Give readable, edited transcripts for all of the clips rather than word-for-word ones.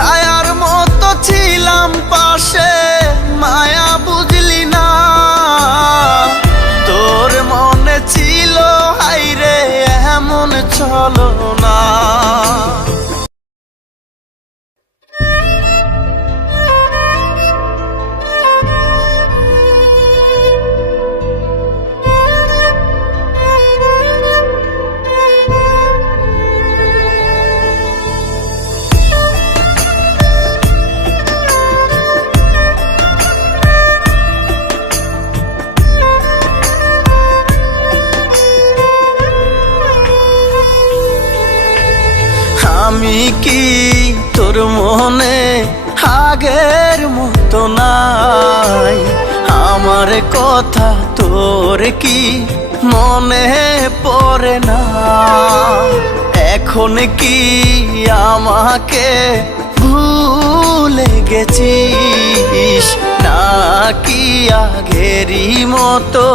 ছায়ার মতো ছিলাম পাশে, মায়া বুঝলি না। তোর মনে ছিল হাইরে এমন চলো না। আমি কি তোর মনে আগের মতো নাই? আমার কথা তোর কি মনে পড়ে না? এখন কি আমাকে ভুলে গেছিস, নাকি আগেরই মতো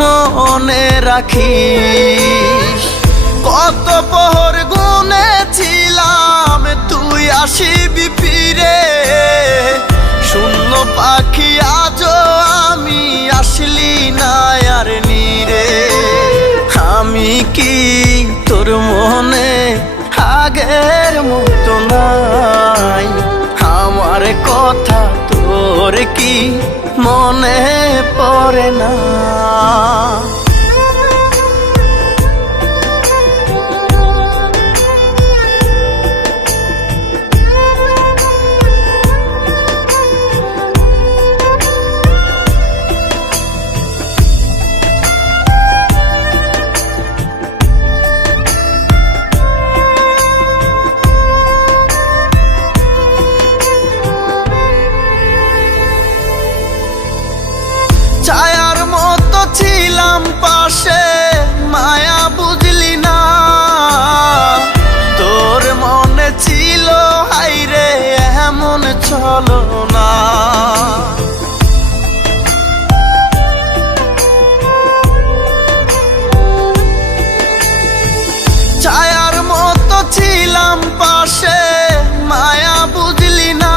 মনে রাখিস? কত প্রহর গুনেছিলাম তুই আসিবি ফিরে, শূন্য পাখি আজও আমি আসলি না আর নীরে। আমি কি তোর মনে আগের মতো নাই? আমার কথা তোর কি মনে পড়ে না? ছায়ার মতো ছিলাম পাশে, মায়া বুঝলি না। তোর মনে ছিল হাইরে এমন চলো না। ছায়ার মতো ছিলাম পাশে, মায়া বুঝলি না।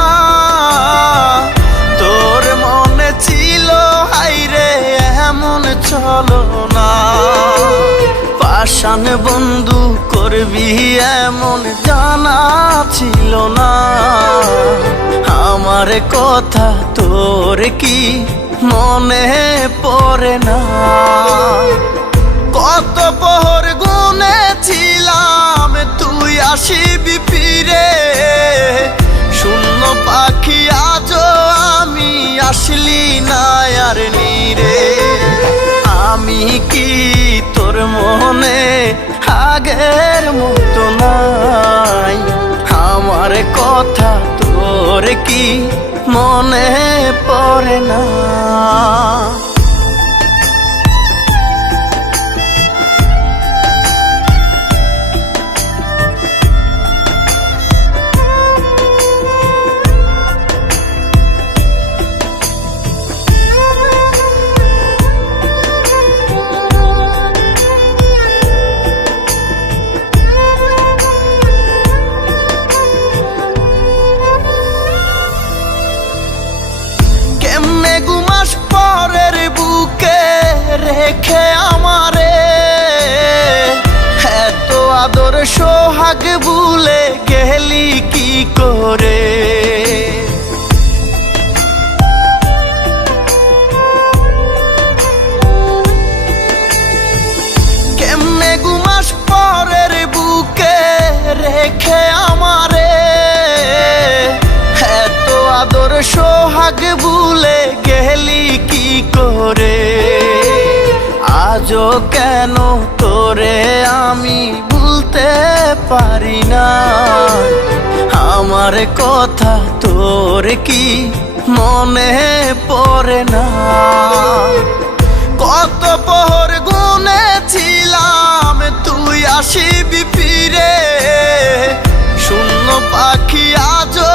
তোর মনে ছিল হাইরে এমন চলো না। পাষাণ বন্ধু করবি এমন জানা ছিল না। আমার কথা তোর কি মনে পড়ে না? কত প্রহর গুনেছিলাম তুই আসিবি ফিরে, শূন্য পাখি আজও আমি আসলি না আর নীরে। আমি কি তোর মনে আগের মতো নাই? আমার কথা তোর কি মনে পড়ে না? কেমনে ঘুমাস পরের বুকে রেখে আমারে, এত আদর সোহাগ ভুলে গেলি কি করে? কেমনে ঘুমাস পরের বুকে রেখে আমারে, এত আদর সোহাগ ভুলে গেলি কি করে? আজও কেন তোরে আমি ভুলতে পারি না? আমার কথা তোর কি মনে পড়ে না? কত প্রহর গুনেছিলাম তুই আসিবি ফিরে, শূন্য পাখি আজও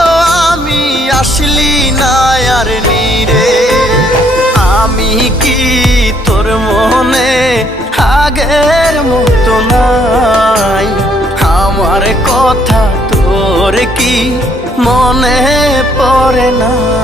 আমি আসলি না আর নীরে। আমি কি তোর মনে আগের মতো নাই? আমার কথা তোর কি মনে পড়ে না।